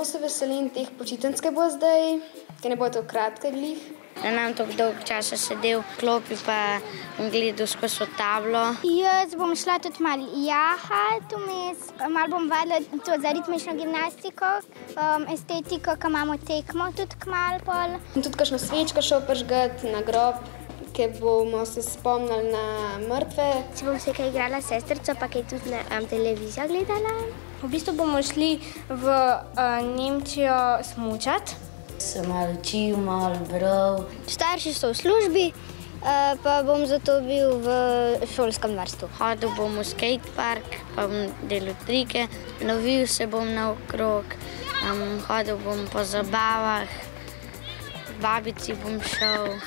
zelo se veselim teh počitnic, ki bo zdaj, ki ne bo to kratke glih. Ne nam tako dolgo časa sedel v klopi pa gledal skozi tablo. Jaz bom šla tudi malo jahati vmes, malo bom vadila to za ritmično gimnastiko, estetiko, ko imamo tekmo tudi kmalu pol. In tudi kakšno svečko šel prižgati na grob, ki bomo se spomnili na mrtve. Si bom se kaj igrala s sestrico, pa kaj tudi na televizijo gledala. V bistvu bomo šli v Nemčijo smučati. Se malo učil, malo bral. Starši so v službi, pa bom zato bil v šolskem vrstu. Hodil bom v skatepark, pa bom delal trike, lovil se bom naokrog, hodil bom po zabavah, k babici bom šel.